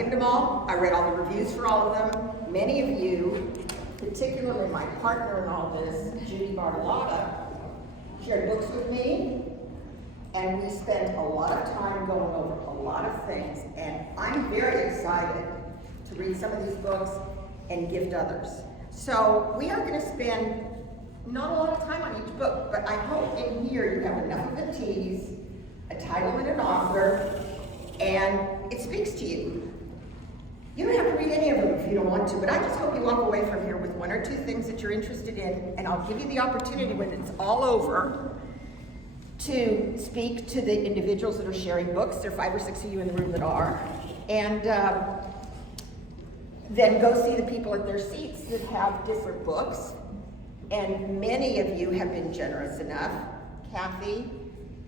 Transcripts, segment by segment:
skimmed them all. I read all the reviews for all of them. Many of you, particularly my partner in all this, Judy Bartolotta, shared books with me, and we spent a lot of time going over a lot of things, and I'm very excited to read some of these books and gift others. So we are going to spend not a lot of time on each book, but I hope in here you have enough of a tease, a title and an author, and it speaks to you. You don't have to read any of them if you don't want to, but I just hope you walk away from here with one or two things that you're interested in, and I'll give you the opportunity when it's all over to speak to the individuals that are sharing books. There are 5 or 6 of you in the room that are, and then go see the people at their seats that have different books. And many of you have been generous enough, Kathy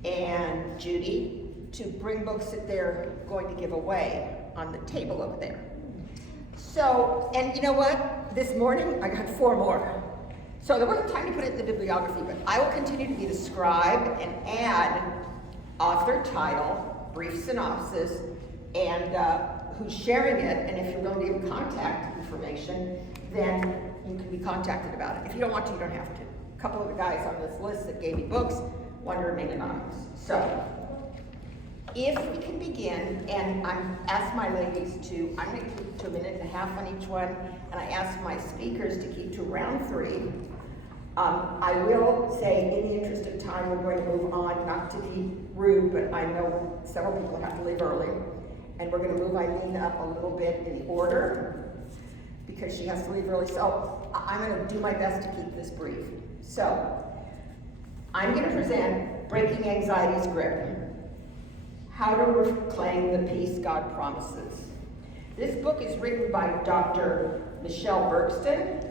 and Judy, to bring books that they're going to give away on the table over there. So, and you know what? This morning I got 4 more. So there wasn't time to put it in the bibliography, but I will continue to be the scribe and add author, title, brief synopsis, and who's sharing it, and if you're willing to give contact information, then you can be contacted about it. If you don't want to, you don't have to. A couple of the guys on this list that gave me books want to remain anonymous. So, if we can begin, and I'm asked my ladies to, I'm going to keep to 1.5 minutes on each one, and I ask my speakers to keep to round 3. I will say, in the interest of time, we're going to move on, not to be rude, but I know several people have to leave early. And we're going to move Eileen up a little bit in the order because she has to leave early. So I'm going to do my best to keep this brief. So I'm going to present Breaking Anxiety's Grip, How to Reclaim the Peace God Promises. This book is written by Dr. Michelle Bergston.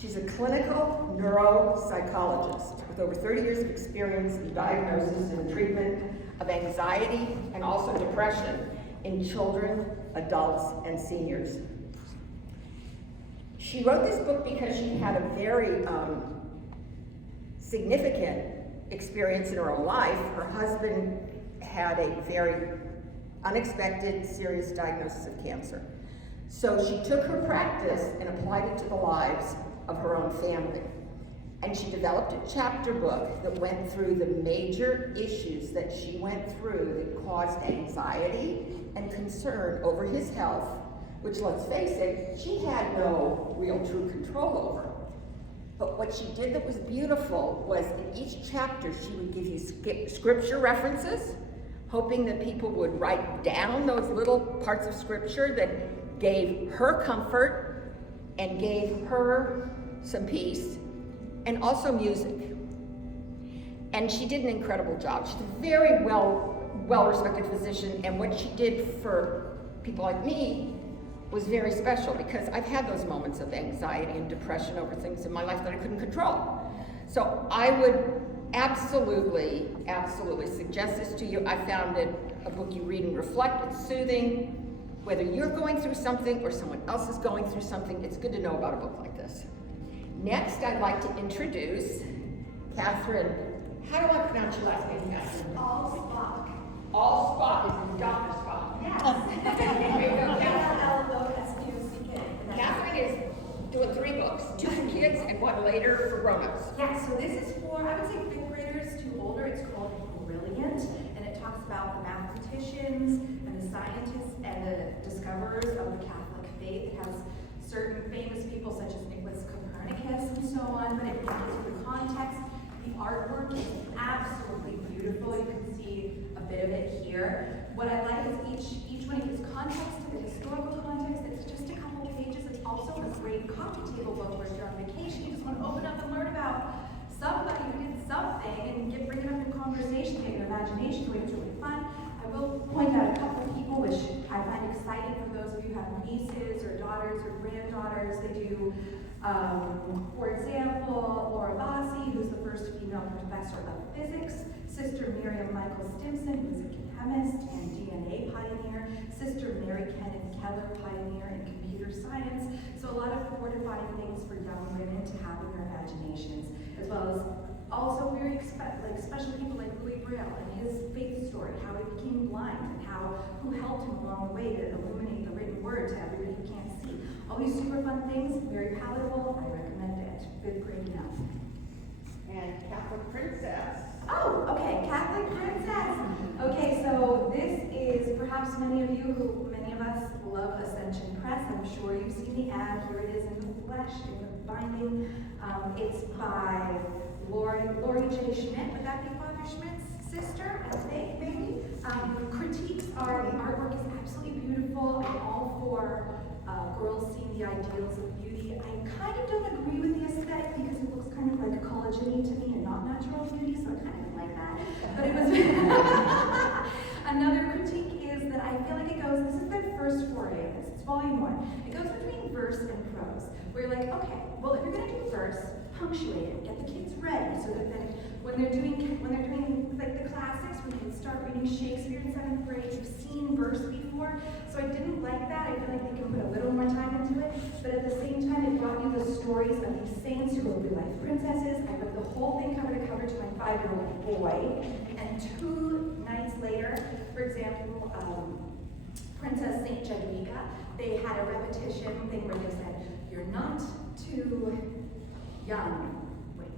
She's a clinical neuropsychologist with over 30 years of experience in diagnosis and treatment of anxiety and also depression in children, adults, and seniors. She wrote this book because she had a very significant experience in her own life. Her husband had a very unexpected, serious diagnosis of cancer. So she took her practice and applied it to the lives of her own family. And she developed a chapter book that went through the major issues that she went through that caused anxiety and concern over his health, which, let's face it, she had no real true control over. But what she did that was beautiful was in each chapter she would give you scripture references, hoping that people would write down those little parts of scripture that gave her comfort and gave her some peace, and also music. And she did an incredible job. She's a very well-respected physician, and what she did for people like me was very special because I've had those moments of anxiety and depression over things in my life that I couldn't control. So I would absolutely suggest this to you. I found it a book you read and reflect. It's soothing. Whether you're going through something or someone else is going through something, it's good to know about a book like this. Next, I'd like to introduce Catherine. How do I pronounce your last name, Catherine? Allspock. Allspock is in Dr. Spock. Yes. There you go, Catherine. L-O-S-Q-C-K. Catherine is doing 3 books, 2 for kids and 1 later for grown-ups. Yeah, so this is for, I would say, 5th graders to older. It's called Brilliant, and it talks about the mathematicians and the scientists and the discoverers of the Catholic faith. It has certain famous people such as Nicholas Copernicus and so on, but it gives you the context. The artwork is absolutely beautiful. You can see a bit of it here. What I like is each one gives context to the historical context. It's just a couple pages. It's also a great coffee table book where if you're on vacation, you just want to open up and learn about somebody who did something and bring it up in conversation, take your imagination away. It's really fun. I will point out a couple of people which I find exciting for those of you who have nieces or daughters or granddaughters. They do, for example, Laura Bassi, who's the first female professor of physics, Sister Miriam Michael Stimson, who's a chemist and DNA pioneer, Sister Mary Kenneth Keller, pioneer in computer science. So a lot of fortifying things for young women to have in their imaginations, as well as also very special people like Louis Braille and his faith story, how he became blind and who helped him along the way to illuminate the written word to everybody who can't see. All these super fun things, very palatable. I recommend it. Fifth grade now. And Catholic Princess. Oh, okay, Catholic Princess. Okay, so this is perhaps many of us love Ascension Press. I'm sure you've seen the ad. Here it is in the flesh, in the binding. It's by Lori J. Schmidt. Would that be Father Schmidt's sister? I think, maybe. Critiques are, the artwork is absolutely beautiful. I'm all for girls seeing the ideals of beauty. I kind of don't agree with the aesthetic because it looks kind of like collagen-y to me and not natural beauty, so I kind of don't like that. But it was another critique is that I feel like it goes, this is the first foray of this, it's volume 1. It goes between verse and prose, where you're like, okay, well if you're gonna do verse, punctuate it, get the kids ready so that then when they're doing like the classics, when you start reading Shakespeare in 7th grade, you've seen verse before. So I didn't like that. I feel like they can put a little more time into it. But at the same time, it brought you the stories of these saints who were real-life princesses. I read the whole thing cover to cover to my 5-year-old boy. And 2 nights later, for example, Princess Saint Jadwiga, they had a repetition thing where they said, "You're not too young.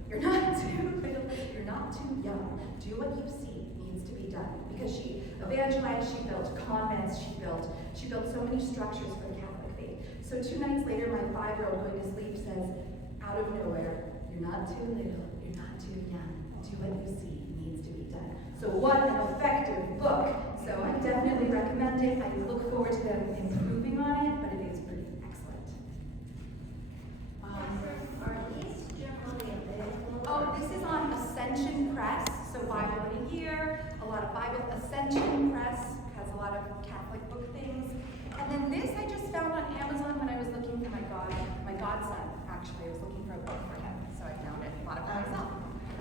You're not too little, you're not too young. Do what you see needs to be done." Because she evangelized, she built convents, she built so many structures for the Catholic faith. So 2 nights later, my 5-year-old going to sleep says, out of nowhere, "You're not too little, you're not too young. Do what you see needs to be done." So what an effective book. So I definitely recommend it. I look forward to them improving on it, but it is pretty excellent. Are these generally available? Oh, this is on Ascension Press, so Bible in a Year, a lot of Bible. Ascension Press has a lot of Catholic book things. And then this I just found on Amazon when I was looking for my godson, actually. I was looking for a book for him, so I found it, bought it for myself.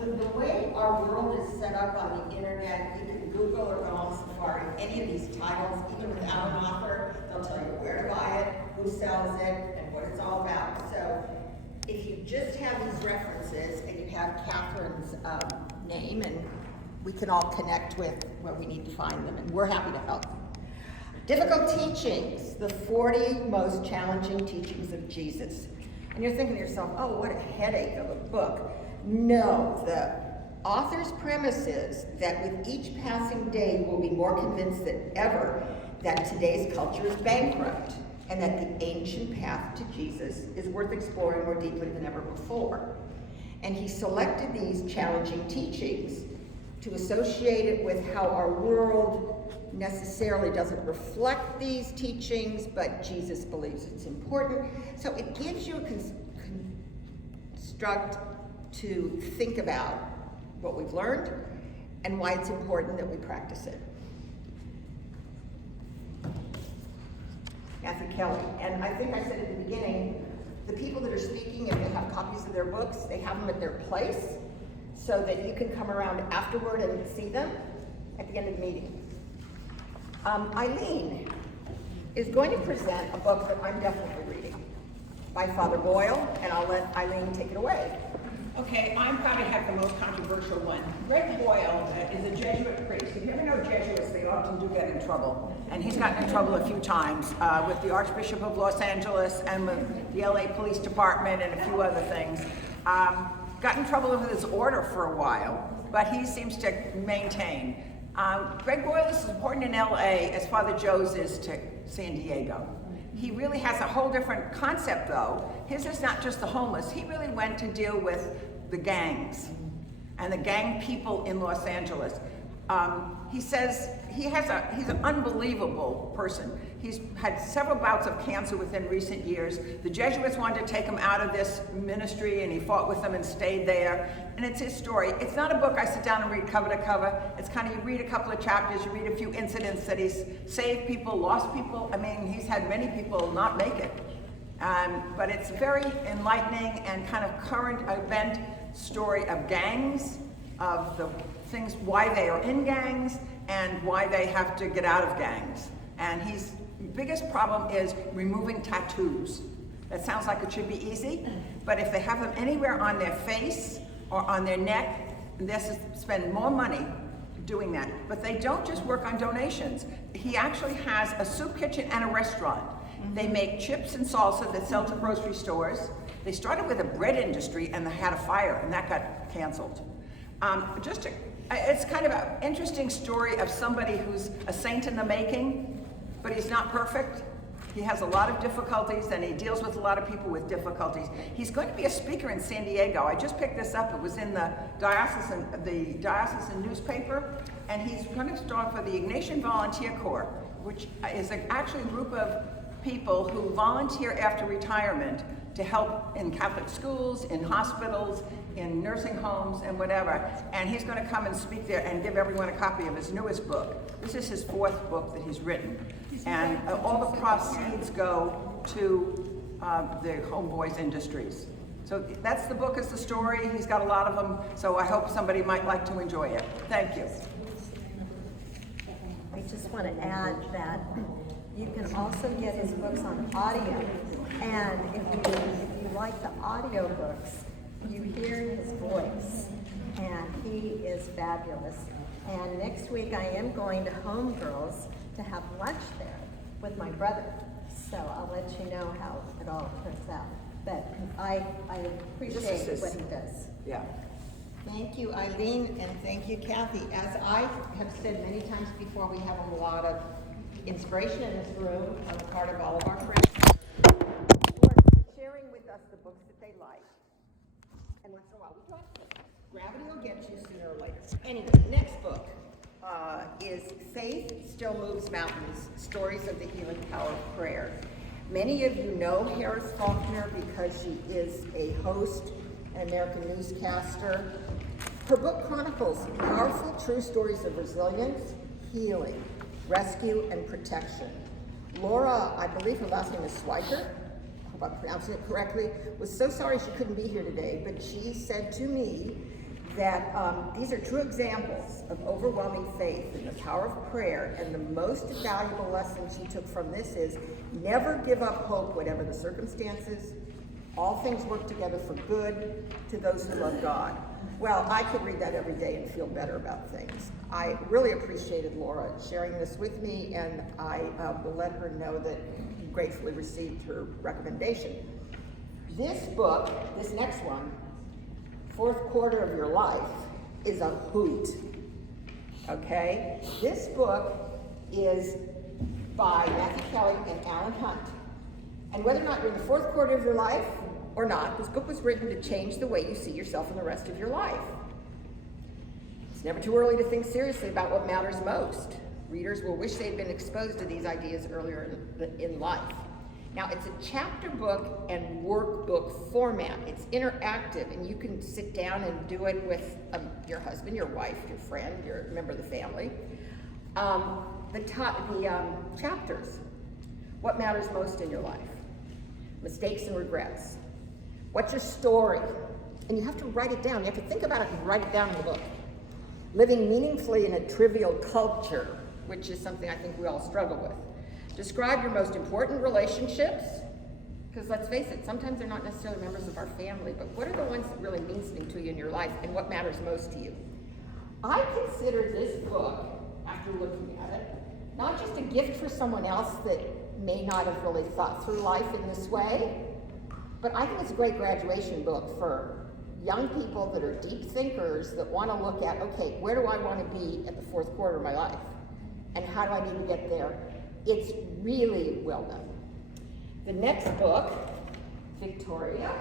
The way our world is set up on the internet, you can Google or go on Safari, any of these titles, even without an author, they'll tell you where to buy it, who sells it, and what it's all about. So if you just have these references and you have Catherine's name, and we can all connect with where we need to find them, and we're happy to help. Difficult teachings, the 40 most challenging teachings of Jesus. And you're thinking to yourself, oh, what a headache of a book. No, the author's premise is that with each passing day, you will be more convinced than ever that today's culture is bankrupt and that the ancient path to Jesus is worth exploring more deeply than ever before. And he selected these challenging teachings to associate it with how our world necessarily doesn't reflect these teachings, but Jesus believes it's important. So it gives you a construct to think about what we've learned and why it's important that we practice it. Matthew Kelly, and I think I said at the beginning, the people that are speaking, if they have copies of their books, they have them at their place so that you can come around afterward and see them at the end of the meeting. Eileen is going to present a book that I'm definitely reading by Father Boyle, and I'll let Eileen take it away. Okay, I'm probably have the most controversial one. Greg Boyle is a Jesuit priest. If you ever know Jesuits, they often do get in trouble. And he's gotten in trouble a few times with the Archbishop of Los Angeles and with the LA Police Department and a few other things. Got in trouble with his order for a while, but he seems to maintain. Greg Boyle is as important in LA as Father Joe's is to San Diego. He really has a whole different concept, though. His is not just the homeless. He really went to deal with the gangs and the gang people in Los Angeles. He says he's an unbelievable person. He's had several bouts of cancer within recent years. The Jesuits wanted to take him out of this ministry, and he fought with them and stayed there. And it's his story. It's not a book I sit down and read cover to cover. It's kind of, you read a couple of chapters, you read a few incidents that he's saved people, lost people. I mean, he's had many people not make it. But it's very enlightening and kind of current event story of gangs, of the things, why they are in gangs, and why they have to get out of gangs. And his biggest problem is removing tattoos. That sounds like it should be easy, but if they have them anywhere on their face or on their neck, they spend more money doing that. But they don't just work on donations. He actually has a soup kitchen and a restaurant. They make chips and salsa that sell to grocery stores. They started with a bread industry and they had a fire and that got canceled. It's kind of an interesting story of somebody who's a saint in the making, but he's not perfect. He has a lot of difficulties and he deals with a lot of people with difficulties. He's going to be a speaker in San Diego. I just picked this up. It was in the diocesan newspaper, and he's going to start for the Ignatian Volunteer Corps, which is actually a group of people who volunteer after retirement to help in Catholic schools, in hospitals, in nursing homes, and whatever. And he's going to come and speak there and give everyone a copy of his newest book. This is his 4th book that he's written. And all the proceeds go to the Homeboys Industries. So that's the book, is the story. He's got a lot of them, so I hope somebody might like to enjoy it. Thank you. I just want to add that you can also get his books on audio. And if you like the audio books, you hear his voice, and he is fabulous. And next week I am going to Homegirls to have lunch there with my brother. So I'll let you know how it all turns out. But I appreciate what he does. Yeah. Thank you, Eileen, and thank you, Kathy. As I have said many times before, we have a lot of inspiration in this room on the part of all of our friends who are sharing with us the books that they like. And once in a while we drop them. Gravity will get you sooner or later. Anyway, next book is Faith Still Moves Mountains, Stories of the Healing Power of Prayer. Many of you know Harris Faulkner because she is a host, an American newscaster. Her book chronicles powerful true stories of resilience, healing, rescue, and protection. Laura, I believe her last name is Swiker, I hope I'm pronouncing it correctly, was so sorry she couldn't be here today, but she said to me that these are true examples of overwhelming faith in the power of prayer, and the most valuable lesson she took from this is never give up hope whatever the circumstances. All things work together for good to those who love God. Well, I could read that every day and feel better about things. I really appreciated Laura sharing this with me, and I will let her know that you gratefully received her recommendation. This book, this next one, 4th Quarter of Your Life, is a hoot, okay? This book is by Matthew Kelly and Alan Hunt. And whether or not you're in the 4th quarter of your life or not, this book was written to change the way you see yourself in the rest of your life. It's never too early to think seriously about what matters most. Readers will wish they'd been exposed to these ideas earlier in life. Now, it's a chapter book and workbook format. It's interactive, and you can sit down and do it with your husband, your wife, your friend, your member of the family. The chapters. What matters most in your life? Mistakes and regrets. What's your story? And you have to write it down. You have to think about it and write it down in the book. Living meaningfully in a trivial culture, which is something I think we all struggle with. Describe your most important relationships, because let's face it, sometimes they're not necessarily members of our family, but what are the ones that really mean something to you in your life, and what matters most to you? I consider this book, after looking at it, not just a gift for someone else that may not have really thought through life in this way, but I think it's a great graduation book for young people that are deep thinkers that want to look at, okay, where do I want to be at the 4th quarter of my life? And how do I need to get there? It's really well done. The next book, Victoria,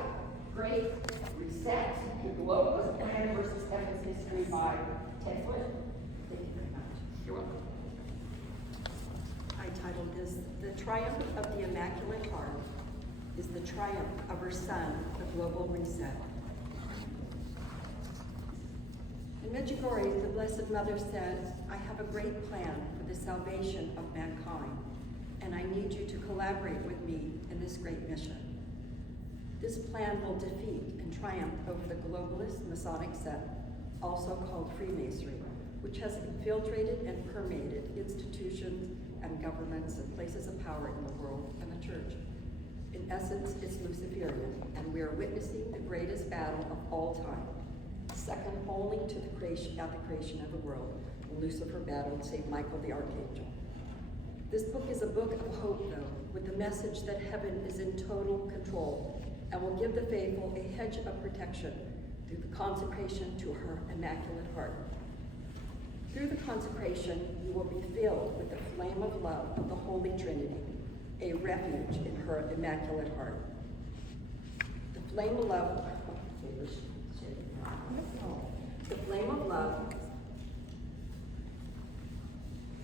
Great Reset, The Globalist Plan versus Heaven's History by Ted Flynn. Thank you very much. You're welcome. I titled this, The Triumph of the Immaculate Heart is the Triumph of Her Son, The Global Reset. In Medjugorje, the Blessed Mother said, I have a great plan for the salvation of mankind, and I need you to collaborate with me in this great mission. This plan will defeat and triumph over the globalist Masonic sect, also called Freemasonry, which has infiltrated and permeated institutions and governments and places of power in the world and the church. In essence, it's Luciferian, and we are witnessing the greatest battle of all time, second only to the creation of the world, when Lucifer battled St. Michael the Archangel. This book is a book of hope, though, with the message that heaven is in total control and will give the faithful a hedge of protection through the consecration to her Immaculate Heart. Through the consecration, you will be filled with the flame of love of the Holy Trinity, a refuge in her Immaculate Heart. The flame of love,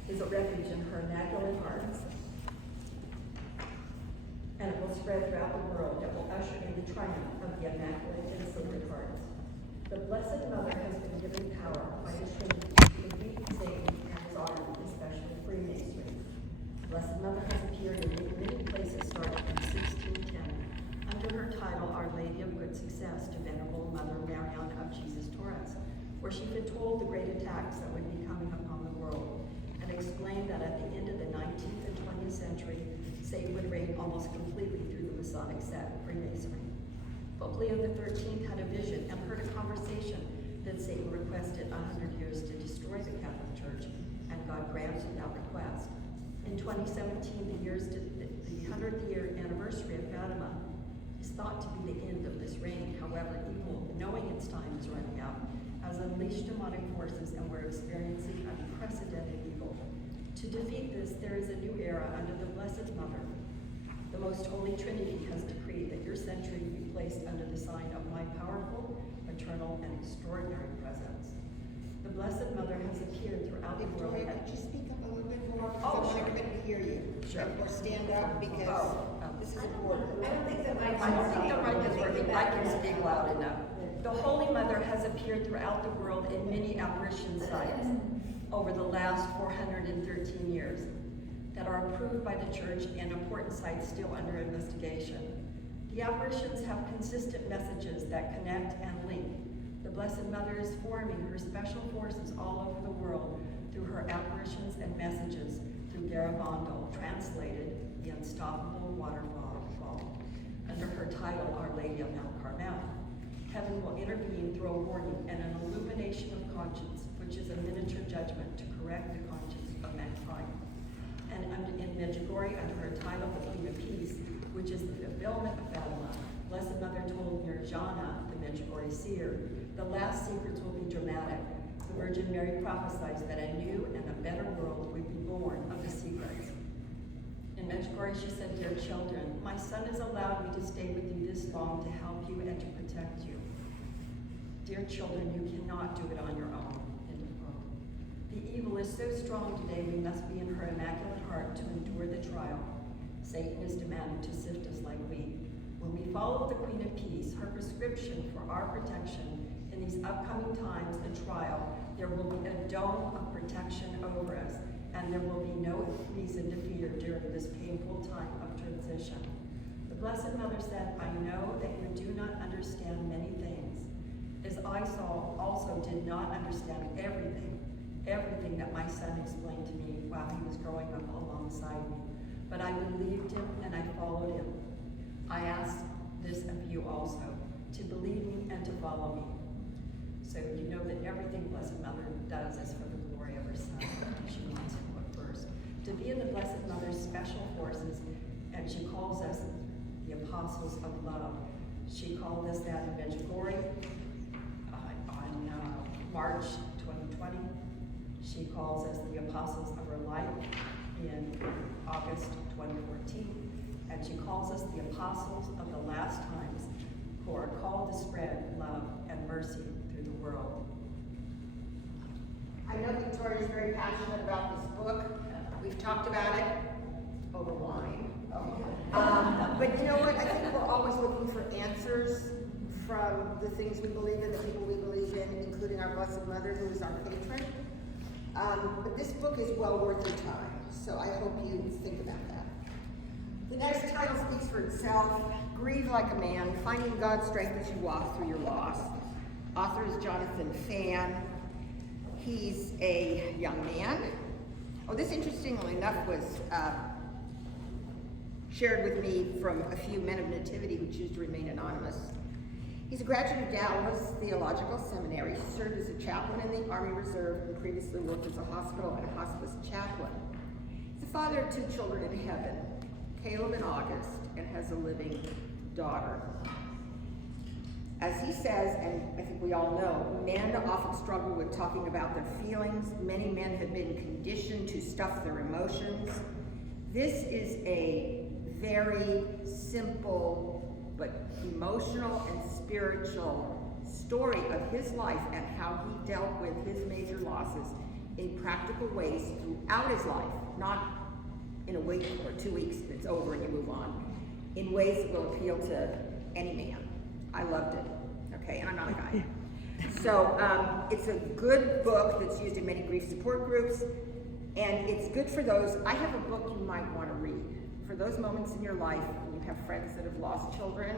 is a refuge in her Immaculate Heart, and it will spread throughout the world that will usher in the triumph of the Immaculate and Sacred Hearts. The Blessed Mother has been given power by the Trinity to defeat Satan and his army, especially Freemasonry. The Blessed Mother has appeared in many places starting in 1610 under her title Our Lady of Good Success to Venerable Mother Marianne of Jesus Torres, where she foretold the great attacks that would be coming upon the world, and explained that at the end of the 19th and 20th century, Satan would reign almost completely through the Masonic sect, Freemasonry. Pope Leo XIII had a vision and heard a conversation that Satan requested 100 years to destroy the Catholic Church, and God granted that request. In 2017, the 100th year anniversary of Fatima is thought to be the end of this reign. However, evil, knowing its time is running out, has unleashed demonic forces, and we're experiencing unprecedented evil. To defeat this, there is a new era under the Blessed Mother. The Most Holy Trinity has decreed that your century be placed under the sign of my powerful, maternal, and extraordinary presence. The Blessed Mother has appeared throughout the world. Victoria, could you speak up a little bit more? Because Oh, I want sure. everybody to hear you. Sure. Or stand up, because this is important. I don't think the mic I don't think the mic is working. I can speak loud enough. The Holy Mother has appeared throughout the world in many apparition sites over the last 413 years that are approved by the Church and important sites still under investigation. The apparitions have consistent messages that connect and link. The Blessed Mother is forming her special forces all over the world through her apparitions and messages through Garabandal, translated The Unstoppable Waterfall, under her title Our Lady of Mount Carmel. Heaven will intervene through a warning and an illumination of conscience, which is a miniature judgment to correct the conscience of mankind. And in Medjugorje, under her title, the Queen of Peace, which is the fulfillment of Fatima, Blessed Mother told Mirjana, the Medjugorje seer, the last secrets will be dramatic. The Virgin Mary prophesies that a new and a better world would be born of the secrets. In Medjugorje, she said, "Dear children, my son has allowed me to stay with you this long to help you and to protect you. Dear children, you cannot do it on your own." End of quote. The evil is so strong today, we must be in her Immaculate Heart to endure the trial. Satan is demanding to sift us like wheat. When we follow the Queen of Peace, her prescription for our protection in these upcoming times of trial, there will be a dome of protection over us, and there will be no reason to fear during this painful time of transition. The Blessed Mother said, "I know that you do not understand many things, as I also did not understand everything that my son explained to me while he was growing up alongside me. But I believed him and I followed him. I ask this of you also, to believe me and to follow me." So you know that everything Blessed Mother does is for the glory of her Son. She wants him put first. To be in the Blessed Mother's special forces, and she calls us the Apostles of Love. She called us that in Medjugorje on March 2020. She calls us the Apostles of her life in August 2014. And she calls us the Apostles of the last times, who are called to spread love and mercy through the world. I know Victoria is very passionate about this book. We've talked about it over wine. But you know what? I think we're always looking for answers from the things we believe in, the people we believe in, including our Blessed Mother, who is our patron. But this book is well worth your time, so I hope you think about that. The next title speaks for itself. Grieve Like a Man, Finding God's Strength as You Walk Through Your Loss. Author is Jonathan Fan. He's a young man. Oh, this, interestingly enough, was shared with me from a few men of Nativity who choose to remain anonymous. He's a graduate of Dallas Theological Seminary, served as a chaplain in the Army Reserve, and previously worked as a hospital and hospice chaplain. He's a the father of 2 children in heaven, Caleb and August, and has a living daughter. As he says, and I think we all know, men often struggle with talking about their feelings. Many men have been conditioned to stuff their emotions. This is a very simple but emotional and spiritual story of his life and how he dealt with his major losses in practical ways throughout his life, not in a week or 2 weeks and it's over and you move on, in ways that will appeal to any man. I loved it, okay, and I'm not a guy. So it's a good book that's used in many grief support groups, and it's good for those. I have a book you might want to read for those moments in your life when you have friends that have lost children,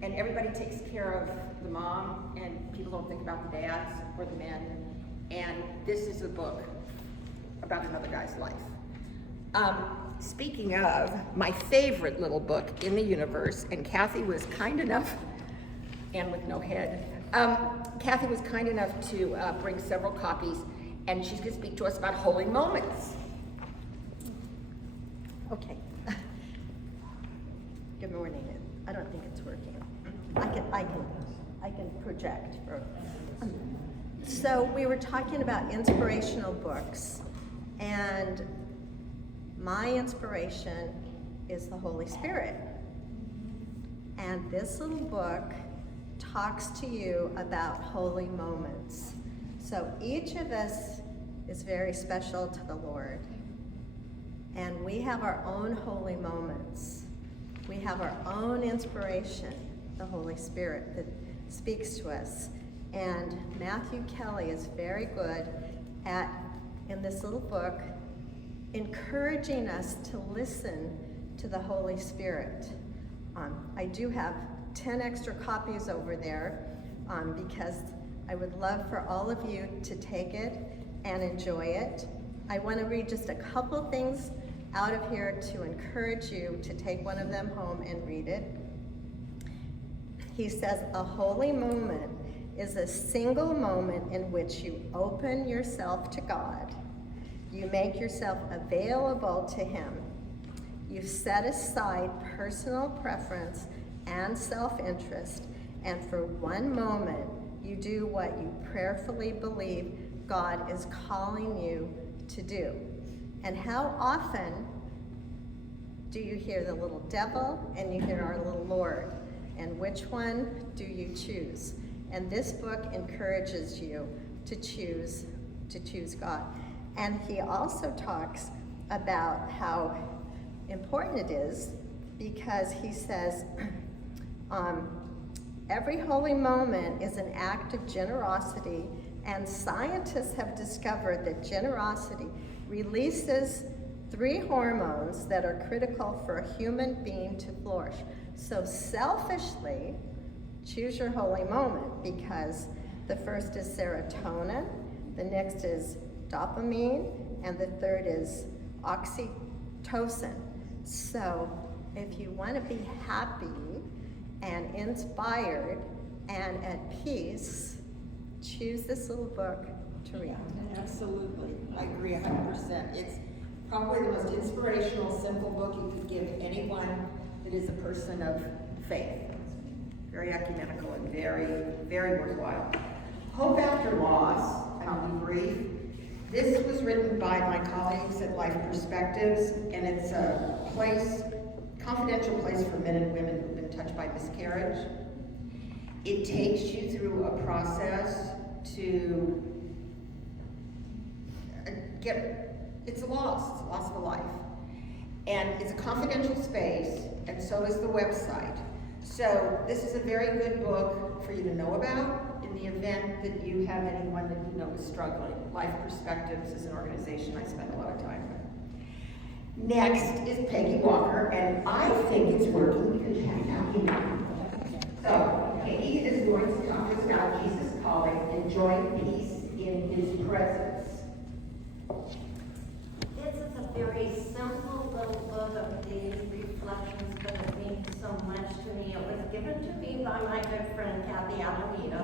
and everybody takes care of the mom, and people don't think about the dads or the men, and this is a book about another guy's life. Speaking of, my favorite little book in the universe, and Kathy was kind enough, and with no head, Kathy was kind enough to bring several copies, and she's going to speak to us about holy moments. Okay. Good morning. I don't think it's working. I can project. So we were talking about inspirational books, and my inspiration is the Holy Spirit. And this little book talks to you about holy moments. So each of us is very special to the Lord. And we have our own holy moments. We have our own inspiration, the Holy Spirit that speaks to us. And Matthew Kelly is very good at, in this little book, encouraging us to listen to the Holy Spirit. I do have 10 extra copies over there because I would love for all of you to take it and enjoy it. I want to read just a couple things out of here to encourage you to take one of them home and read it. He says, a holy moment is a single moment in which you open yourself to God. You make yourself available to Him. You set aside personal preference and self-interest, and for one moment, you do what you prayerfully believe God is calling you to do. And how often do you hear the little devil and you hear our little Lord? And which one do you choose? And this book encourages you to choose God. And he also talks about how important it is, because he says, every holy moment is an act of generosity, and scientists have discovered that generosity releases 3 hormones that are critical for a human being to flourish. So selfishly, choose your holy moment, because the first is serotonin, the next is dopamine, and the third is oxytocin. So if you want to be happy and inspired and at peace, choose this little book to read. Absolutely, I agree 100%. It's probably the most inspirational, simple book you could give anyone that is a person of faith. Very ecumenical and very, very worthwhile. Hope After Loss, and I'll be brief. This was written by my colleagues at Life Perspectives, and it's a place, confidential place for men and women who've been touched by miscarriage. It takes you through a process to it's a loss of a life. And it's a confidential space, and so is the website. So this is a very good book for you to know about in the event that you have anyone that you know is struggling. Life Perspectives is an organization I spend a lot of time with. Next is Peggy Walker, and I think it's working because you have to know. So Peggy is going to talk to us about Jesus calling, enjoying peace in His presence. This is a very simple little book of daily reflections, but it means so much to me. It was given to me by my good friend Kathy Alameda,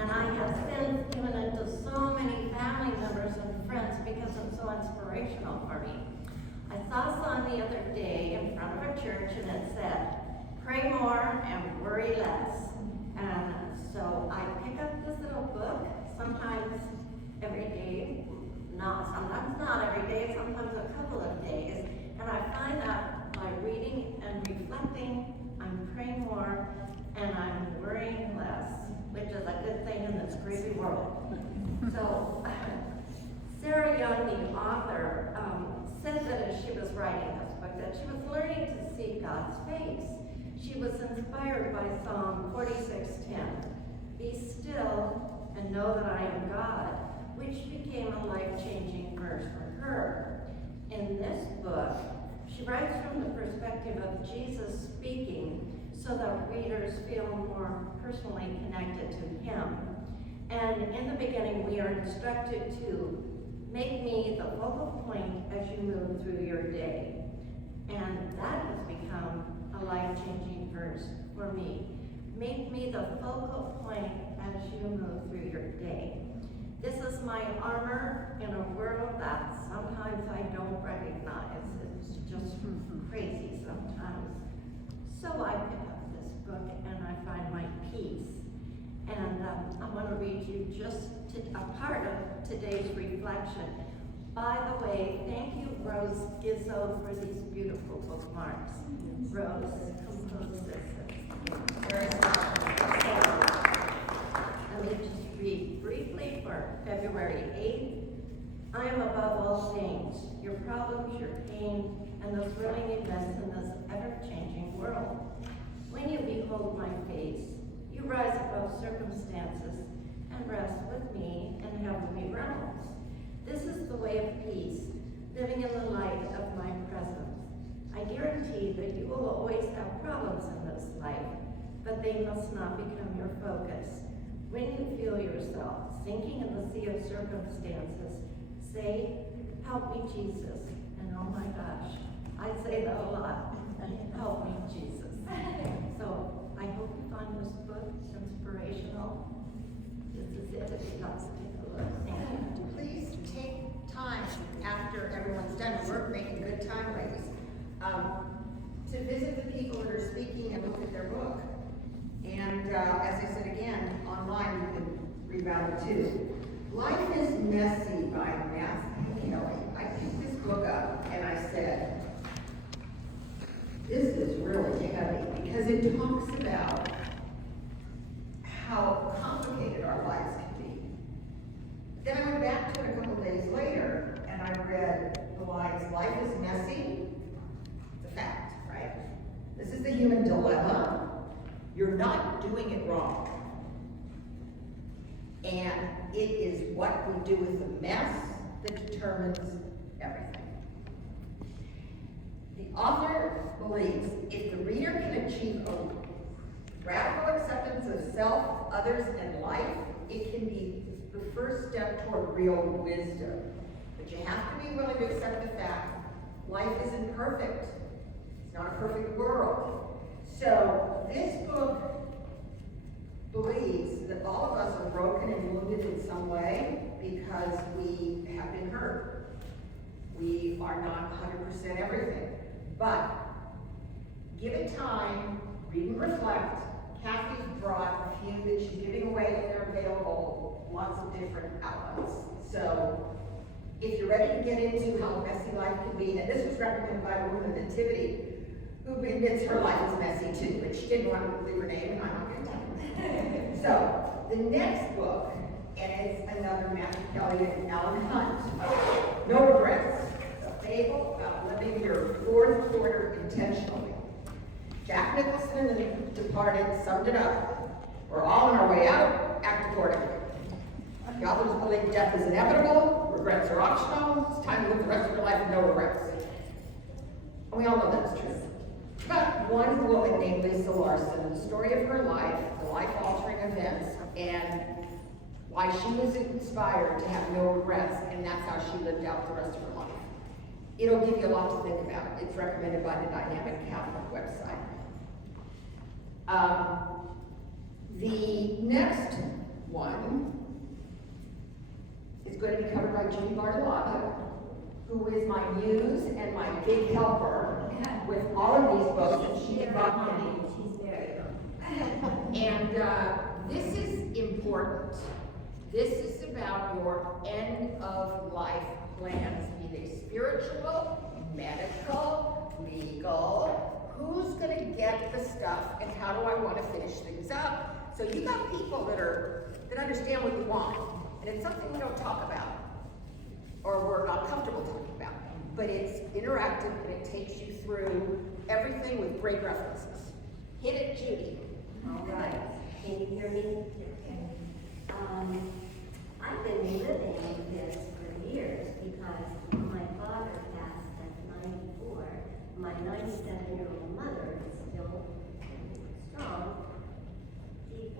and I have since given it to so many family members and friends because it's so inspirational for me. I saw a sign the other day in front of a church and it said, pray more and worry less. And so I pick up this little book, sometimes every day, sometimes not every day, sometimes a couple of days. And I find that by reading and reflecting, I'm praying more and I'm worrying less, which is a good thing in this crazy world. So, Sarah Young, the author, said that as she was writing this book, that she was learning to see God's face. She was inspired by Psalm 46:10. Be still and know that I am God, which became a life-changing verse for her. In this book, she writes from the perspective of Jesus speaking so that readers feel more personally connected to him. And in the beginning, we are instructed to make me the focal point as you move through your day. And that has become a life-changing verse for me. Make me the focal point as you move through your day. This is my armor in a world that sometimes I don't recognize. It's just crazy sometimes. So I pick up this book and I find my peace. And I want to read you just a part of today's reflection. By the way, thank you, Rose Gizzo, for these beautiful bookmarks. Rose composed this. Let me just read briefly for February 8th. I am above all things, your problems, your pain, and the thrilling events in this ever-changing world. When you behold my face, you rise above circumstances and rest with me in heavenly realms. This is the way of peace, living in the light of my presence. I guarantee that you will always have problems in this life, but they must not become your focus. When you feel yourself sinking in the sea of circumstances, say, help me, Jesus. And oh my gosh, I say that a lot. Help me, Jesus. So I hope you find this book inspirational. This is it. If you'd like to take a look. Thank you. Please take time after everyone's done. We're making good time, ladies. To visit the people that are speaking and look at their book. And as I said again, online you can read about it too. Life is Messy by Matthew Kelly. I picked this book up and I said, this is really heavy because it talks about how complicated our lives can be. Then I went back to it a couple days later and I read the lines, life is messy. It's a fact, right? This is the human dilemma. You're not doing it wrong. And it is what we do with the mess that determines everything. The author believes if the reader can achieve a radical acceptance of self, others, and life, it can be the first step toward real wisdom. But you have to be willing to accept the fact life isn't perfect. It's not a perfect world. So this book believes that all of us are broken and wounded in some way because we have been hurt. We are not 100% everything. But give it time, read and reflect. Kathy's brought a few that she's giving away and they're available, lots of different outlets. So if you're ready to get into how messy life can be, and this was recommended by a woman in Nativity who admits her life is messy too, but she didn't want to leave her name, and I'm not going to tell you. So the next book, and it's another Matthew Kelly and Alan Hunt, No Regrets, a fable about living your fourth quarter intentionally. Jack Nicholson in The Departed summed it up. We're all on our way out, act accordingly. The authors believe death is inevitable, regrets are optional, it's time to live the rest of your life with no regrets. And we all know that's true. But one woman named Lisa Larson, the story of her life, the life-altering events, and why she was inspired to have no regrets, and that's how she lived out the rest of her life. It'll give you a lot to think about. It's recommended by the Dynamic Catholic website. The next one is going to be covered by Judy Bartolotta, who is my muse and my big helper with all of these books, and she brought many. She's very young. And this is important. This is about your end of life plans, be they spiritual, medical, legal. Who's going to get the stuff, and how do I want to finish things up? So you got people that understand what you want, and it's something we don't talk about, or we're not comfortable talking about. But it's interactive, and it takes you through everything with great references. Hit it, Judy. All right, can you hear me? I've been living this for years because my father passed at 94. My 97-year-old mother is still strong. She's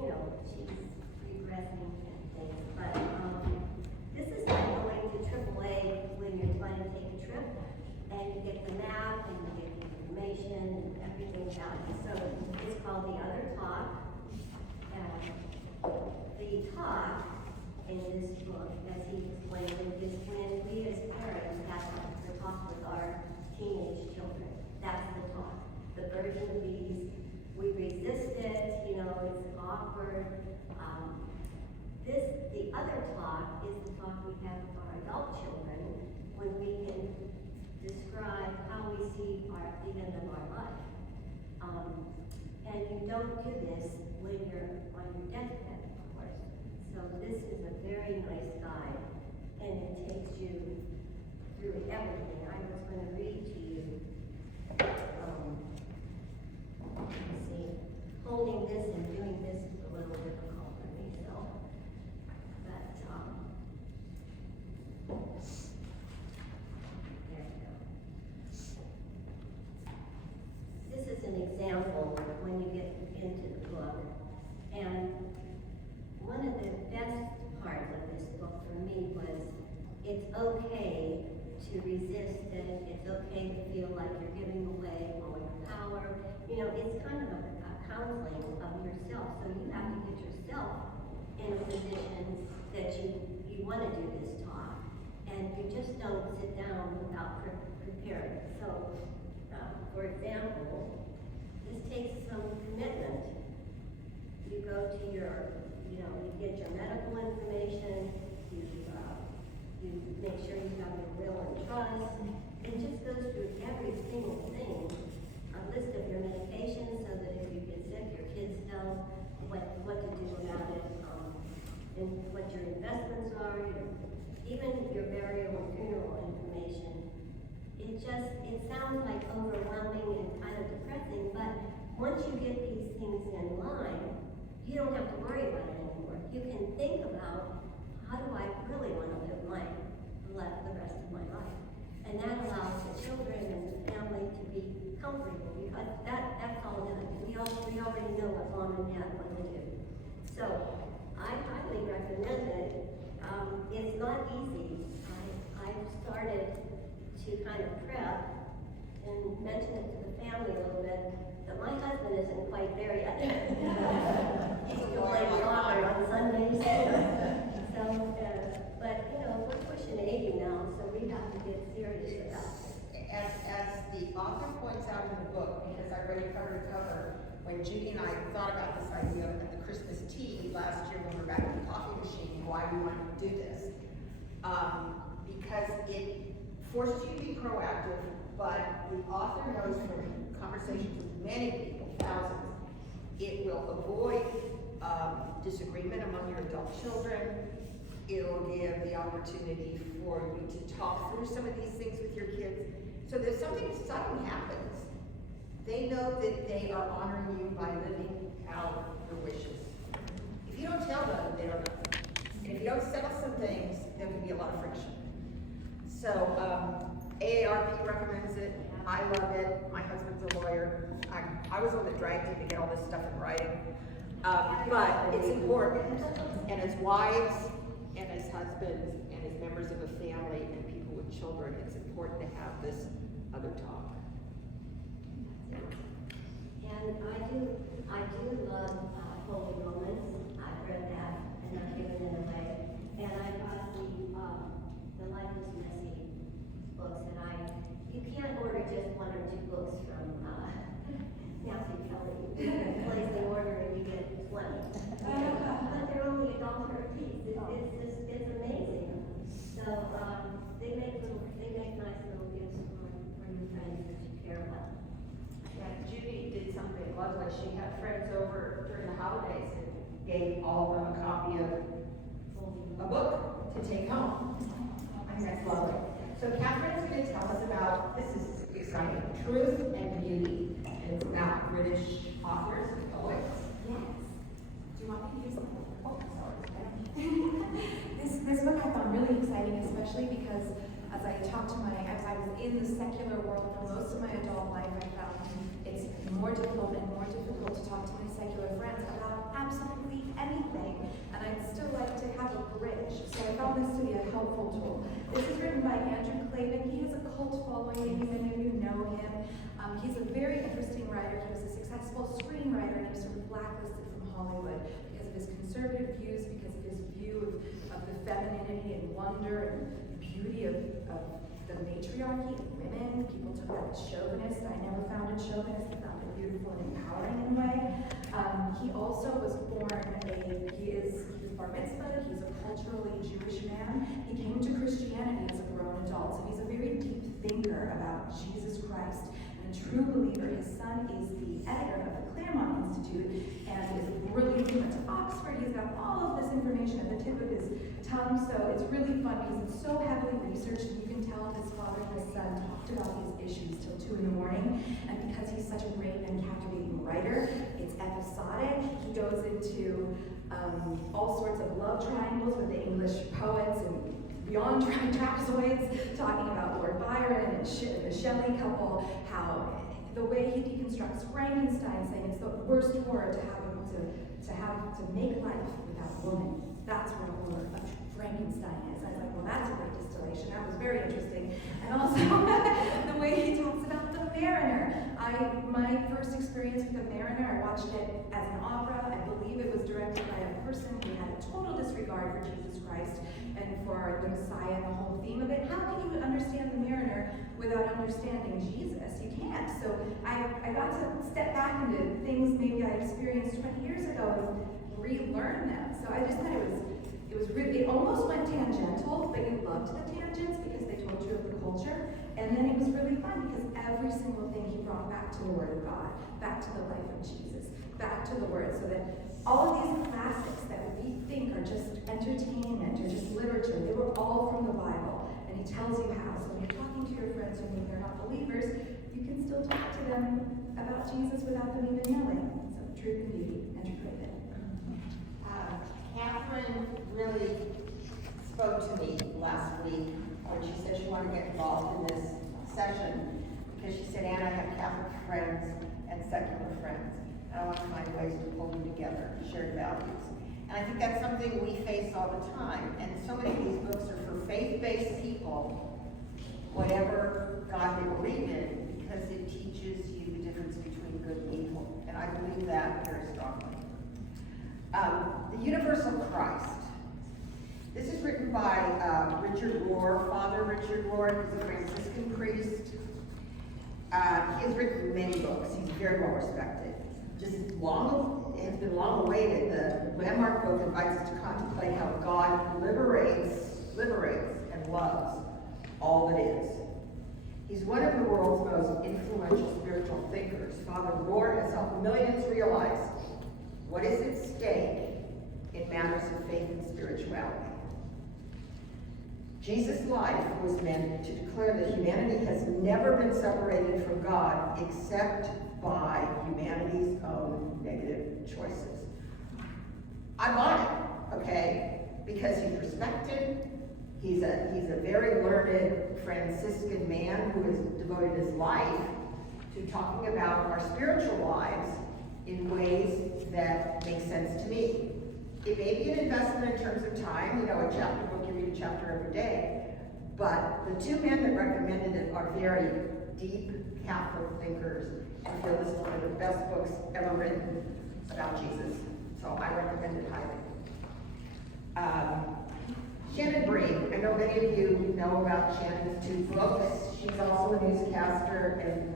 regressing and things, but this is like going to AAA when you're trying to take a trip, and you get the map and you get the information and everything down. So it's called The Other Talk. The talk in this book, as he explained, is when we as parents have to talk with our teenage children. That's the talk. The version of these, we resist it, it's awkward. The other talk is the talk we have with our adult children when we can describe how we see the end of our life. And you don't do this when you're on your deathbed, of course. So this is a very nice guide, and it takes you through everything. I was going to read to you, let's see, holding this and doing this is a little difficult for me, so, but, there we go. This is an example when you get into the book, and one of the best parts of this book for me was it's okay to resist it, it's okay to feel like you're giving away all your power. It's kind of a counseling of yourself, so you have to get yourself in a position that you want to do this talk, and you just don't sit down without preparing. So, for example, this takes some commitment. You go to you get your medical information, you make sure you have your will and trust. It just goes through every single thing, a list of your medications so that if you get sick, your kids know what to do about it, and what your investments are, even your burial and funeral information. It sounds like overwhelming and kind of depressing, but once you get these things in line, you don't have to worry about it anymore. You can think about, how do I really want to live the rest of my life? And that allows the children and the family to be comfortable, because that's all done. We already know what mom and dad want to do. So I highly recommend it. It's not easy. I've started to kind of prep and mention it to the family a little bit, but my husband isn't quite there yet. He's still playing soccer on Sundays. So, but we're pushing 80 now, so we have to get serious about it. As the author points out in the book, because I read it cover to cover, when Judy and I thought about this idea at the Christmas tea last year when we were back in the coffee machine, why we wanted to do this. Because it forces you to be proactive, but the author knows from conversations with many people, thousands, it will avoid disagreement among your adult children. It'll give the opportunity for you to talk through some of these things with your kids. So there's something sudden happens. They know that they are honoring you by living out your wishes. If you don't tell them, they don't know. And if you don't settle some things, there can be a lot of friction. So AARP recommends it. I love it. My husband's a lawyer. I was the one that dragged him to get all this stuff in writing. But it's important. And as wives, and as husbands, and as members of a family, and people with children, it's important to have this other talk. And I do love Holy Romans. I've read that and I've given it away. And I got the Life is Messy book it's amazing. So, they make nice little gifts for your friends that you care about. Yeah, Judy did something lovely. She had friends over during the holidays and gave all of them a copy of a book to take home. I think that's lovely. So Catherine's going to tell us about, this is exciting, Truth and Beauty. And it's about British authors and poets. Yes. Do you want me to use them? Oh, sorry. This book I found really exciting, especially because as I was in the secular world for most of my adult life, I found it's more difficult to talk to my secular friends about absolutely anything. And I'd still like to have a bridge. So I found this to be a helpful tool. This is written by Andrew Clavin. He has a cult following. Many of you know him. He's a very interesting writer. He was a successful screenwriter, and he was sort of blacklisted from Hollywood because of his conservative views, because of his view of the femininity and wonder and beauty of the matriarchy of women. People took that as chauvinist. I never found it chauvinist. I found it beautiful and empowering in a way. He also was he was bar mitzvahed. He's a culturally Jewish man. He came to Christianity as a grown adult, so he's a very deep thinker about Jesus Christ and a true believer. His son is the editor of the Claremont Institute and is brilliant. He went to Oxford. He's got all of this information at the tip of his tongue, so it's really fun because it's so heavily researched, and you can tell his father and his son talked about these issues till 2 in the morning. And because he's such a great and captivating writer, it's episodic. He goes into all sorts of love triangles with the English poets and beyond trapezoids, talking about Lord Byron and the Shelley couple, how the way he deconstructs Frankenstein, saying it's the worst horror to make life without woman. That's what a horror of Frankenstein is. I was like, well, that's a great distillation. That was very interesting. And also the way he talks about The Mariner. My first experience with The Mariner, I watched it as an opera. I believe it was directed by a person who had a total disregard for Jesus Christ and for the Messiah and the whole theme of it. How can you understand The Mariner without understanding Jesus? You can't. So I got to step back into things maybe I experienced 20 years ago and relearn them. So I just thought it almost went tangential, but you loved the tangents because they told you of the culture. And then it was really fun because every single thing he brought back to the Word of God, back to the life of Jesus, back to the Word, so that all of these classics that we think are just entertainment or just literature, they were all from the Bible. And he tells you how. So when you're talking to your friends who maybe they're not believers, you can still talk to them about Jesus without them even yelling. So Truth and Beauty, Andrew Clavin. Catherine really spoke to me last week when she said she wanted to get involved in this session because she said, Anne, I have Catholic friends and secular friends, and I want to find ways to pull them together, shared values. And I think that's something we face all the time, and so many of these books are for faith-based people, whatever God they believe in, because it teaches you the difference between good and evil, and I believe that very strongly. The Universal Christ. This is written by Richard Rohr, Father Richard Rohr. He's a Franciscan priest. He has written many books. He's very well respected. It's been long awaited. The landmark book invites us to contemplate how God liberates and loves all that is. He's one of the world's most influential spiritual thinkers. Father Rohr has helped millions realize what is at stake in matters of faith and spirituality. Jesus' life was meant to declare that humanity has never been separated from God except by humanity's own negative choices. I want it, okay? Because he's respected. He's a very learned Franciscan man who has devoted his life to talking about our spiritual lives in ways that make sense to me. It may be an investment in terms of time, a chapter book, you read a chapter every day, but the two men that recommended it are very deep Catholic thinkers, and I feel this is one of the best books ever written about Jesus, so I recommend it highly. Shannon Breen, I know many of you know about Shannon's 2 books. She's also a newscaster, and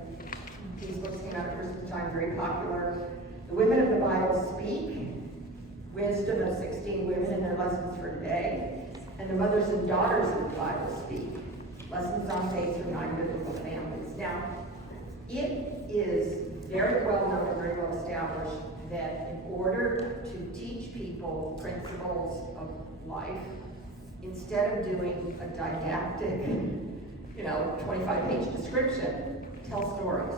these books came out at Christmas time, very popular. The Women of the Bible Speak, wisdom of 16 women and their lessons for today, and the mothers and daughters of the Bible speak, lessons on faith through 9 biblical families. Now, it is very well known and very well established that in order to teach people principles of life, instead of doing a didactic, 25-page description, tell stories.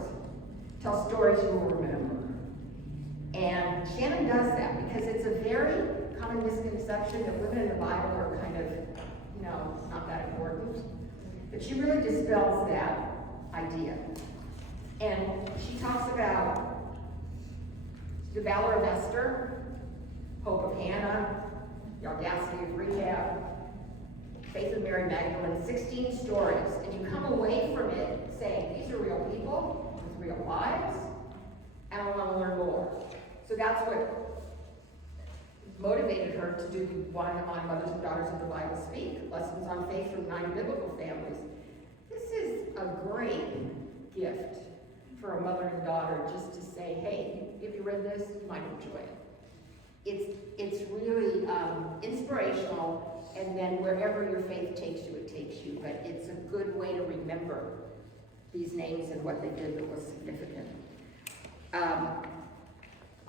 Tell stories you will remember. And Shannon does that because it's a very common misconception that women in the Bible are kind of, not that important. But she really dispels that idea. And she talks about the valor of Esther, hope of Hannah, the audacity of Rahab, faith of Mary Magdalene, 16 stories. And you come away from it saying, these are real people with real lives, and I want to learn more. So that's what motivated her to do one on Mothers and Daughters of the Bible Speak, lessons on faith from 9 biblical families. This is a great gift for a mother and daughter just to say, hey, if you read this, you might enjoy it. It's really inspirational, and then wherever your faith takes you, it takes you. But it's a good way to remember these names and what they did that was significant.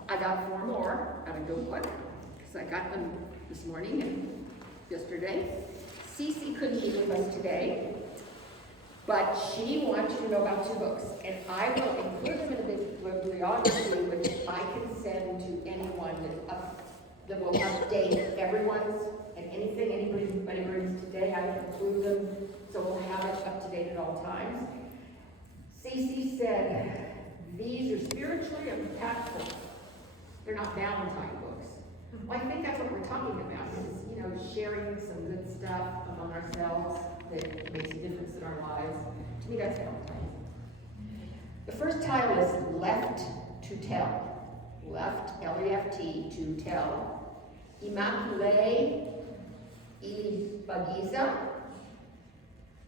I got 4 more out of Good Book, because I got them this morning and yesterday. Cece couldn't be with us today, but she wants you to know about 2 books, and I will include them in the bibliography, which I can send to anyone that will update everyone's, and anything anybody brings today, I will include them, so we'll have it up to date at all times. Cece said, these are spiritually impactful. They're not Valentine books. Well, I think that's what we're talking about, is, sharing some good stuff among ourselves that makes a difference in our lives. To me, that's Valentine. The first title is Left to Tell. Left, L-E-F-T, to tell. Immaculée Bagiza,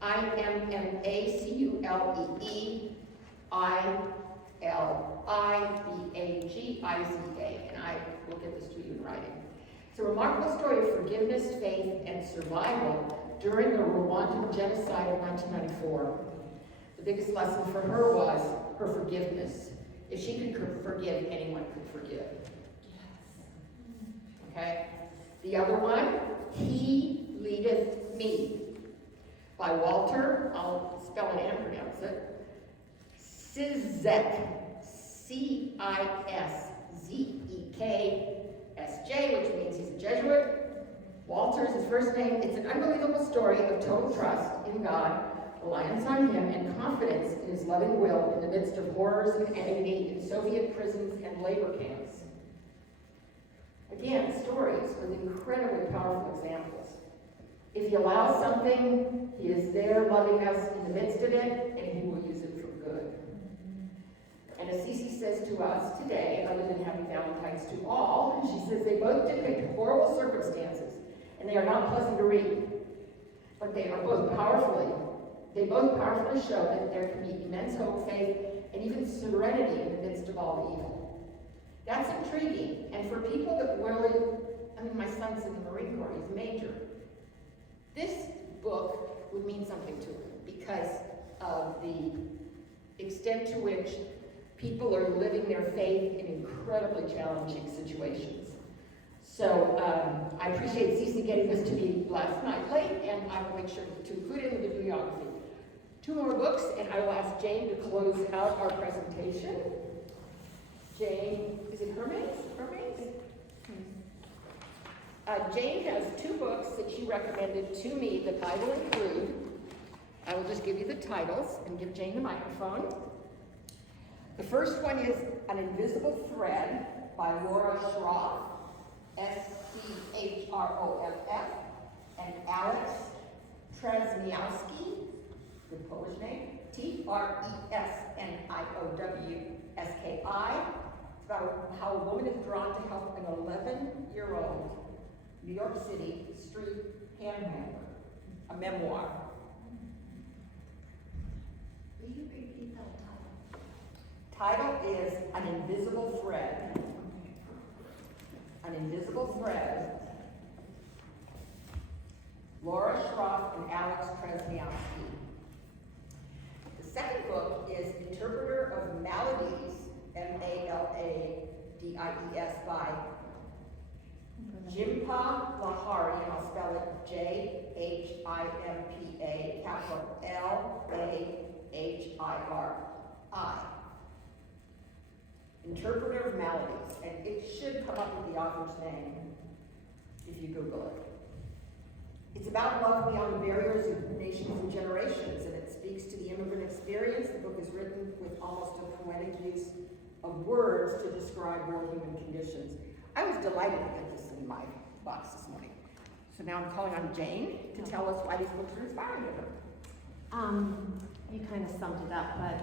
Immalibagiza, and I will get this to you in writing. It's a remarkable story of forgiveness, faith, and survival during the Rwandan genocide of 1994. The biggest lesson for her was her forgiveness. If she could forgive, anyone could forgive. Okay? The other one, He Leadeth Me, by Walter, I'll spell it and pronounce it, Ciszek, Ciszek, which means he's a Jesuit. Walter is his first name. It's an unbelievable story of total trust in God, reliance on Him, and confidence in His loving will in the midst of horrors and agony in Soviet prisons and labor camps. Again, stories with incredibly powerful examples. If He allows something, He is there loving us in the midst of it, and He will use it for good. And as Cece says to us today, other than happy Valentine's to all, she says they both depict horrible circumstances, and they are not pleasant to read. But they both powerfully show that there can be immense hope, faith, and even serenity in the midst of all the evil. That's intriguing, and for people that really, my son's in the Marine Corps, he's a major. This book would mean something to him because of the extent to which people are living their faith in incredibly challenging situations. So I appreciate Cece getting this to me last night late, and I will make sure to include it in the bibliography. 2 more books, and I will ask Jane to close out our presentation. Jane, is it Hermes? Jane has 2 books that she recommended to me that I will include. I will just give you the titles and give Jane the microphone. The first one is An Invisible Thread by Laura Schroff, S-C-H-R-O-F-F, and Alex Trzmiowski, good Polish name, T-R-E-S-N-I-O-W-S-K-I. It's about how a woman is drawn to help an 11-year-old New York City street panhandler, a memoir. Will you repeat that title? Title is An Invisible Thread. An An Invisible Thread, Laura Schroff and Alex Kresniowski. The second book is Interpreter of Maladies, M-A-L-A-D-I-E-S, by Jhimpa Lahiri, and I'll spell it J-H-I-M-P-A, capital L-A-H-I-R-I. Interpreter of Maladies, and it should come up with the author's name if you Google it. It's about love beyond the barriers of nations and generations, and it speaks to the immigrant experience. The book is written with almost a poetic use of words to describe real human conditions. I was delighted to get this in my box this morning. So now I'm calling on Jane to tell us why these books are inspiring to her. You kind of summed it up, but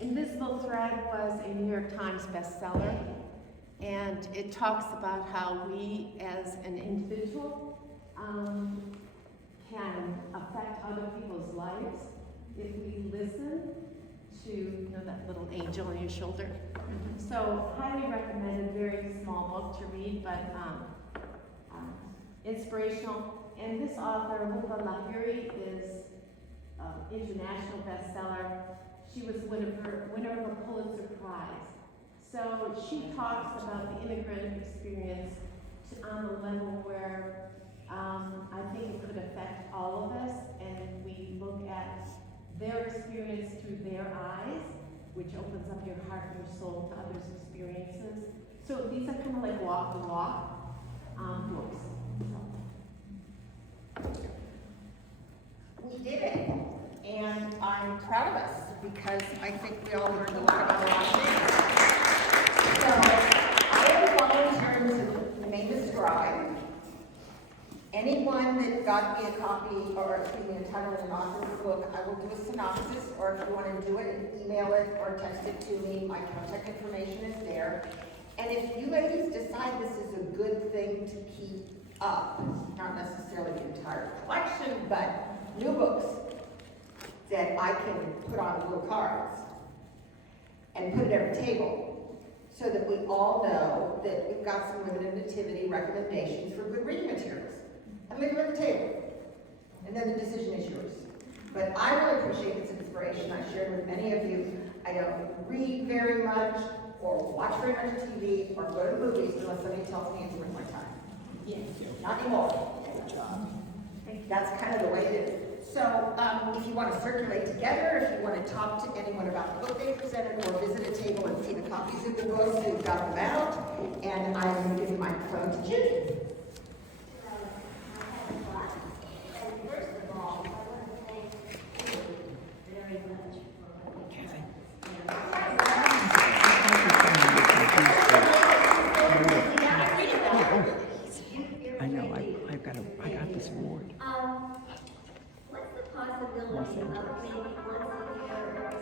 Invisible Thread was a New York Times bestseller, and it talks about how we as an individual can affect other people's lives if we listen to that little angel on your shoulder. So highly recommended, very small book to read, but inspirational. And this author, Jhimpa Lahiri, is international bestseller. She was winner of a Pulitzer Prize. So she talks about the immigrant experience on a level where I think it could affect all of us, and we look at their experience through their eyes, which opens up your heart and your soul to others' experiences. So these are kind of like walk the walk books. We did it, and I'm proud of us because I think we all learned a lot about a lot of things. So I have a volunteer to remain the scribe. Anyone that got me a copy, or excuse me, a title and an author of the book, I will do a synopsis, or if you want to do it, email it or text it to me. My contact information is there. And if you ladies decide this is a good thing to keep up, not necessarily the entire collection, but new books that I can put on little cards and put at every table, so that we all know that we've got some limited nativity recommendations for good reading materials. And leave them at the table. And then the decision is yours. But I really appreciate this inspiration. I shared with many of you. I don't read very much, or watch very much TV, or go to movies unless somebody tells me it's worth my time. Not anymore. That's kind of the way it is. So if you want to circulate together, if you want to talk to anyone about the book they presented, or visit a table and see the copies of the books, you've got them out. And I'm going to give the microphone to Judy. I got this award. What's the possibility of maybe once a year or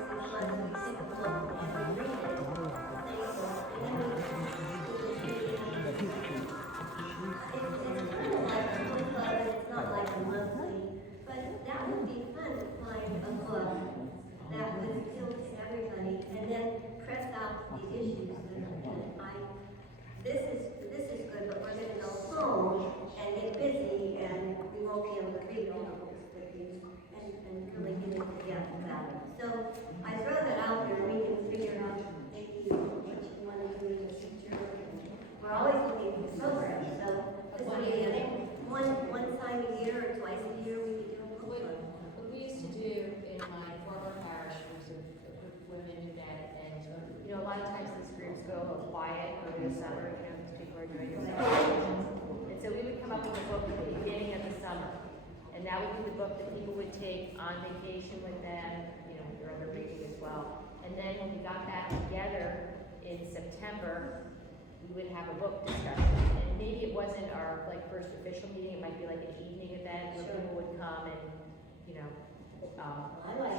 it's not like a monthly, but that would be fun to find a book that would appeal to everybody and then press out the issues. This is good, but we're going to go home and get busy, and we won't be able to read all the books with you and really get into depth about it. So I throw that out there, and we can figure out maybe what you want to do in the future. We're always looking for programs, so this would be one time a year or twice a year we could do a book club. What we used to do in my former parish was a group of women do that, and a lot of times these groups go quiet over the summer, because people are doing their summer. And so we would come up with a book at the beginning of the summer, and that would be the book that people would take on vacation with them, with their other reading as well. And then when we got back together in September, we would have a book discussion. And maybe it wasn't our first official meeting, it might be like an evening event where people would come and,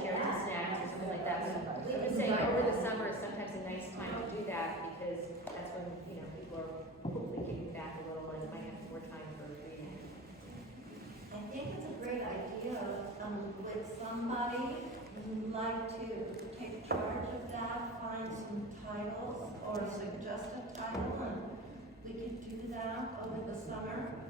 share some snacks or something like that. But we would say over the summer is sometimes a nice time to do that, because that's when, people are hopefully kicking back a little and might have more time for reading. I think it's a great idea. Would somebody like to take charge of that, find some titles or suggest a title and we could do that over the summer.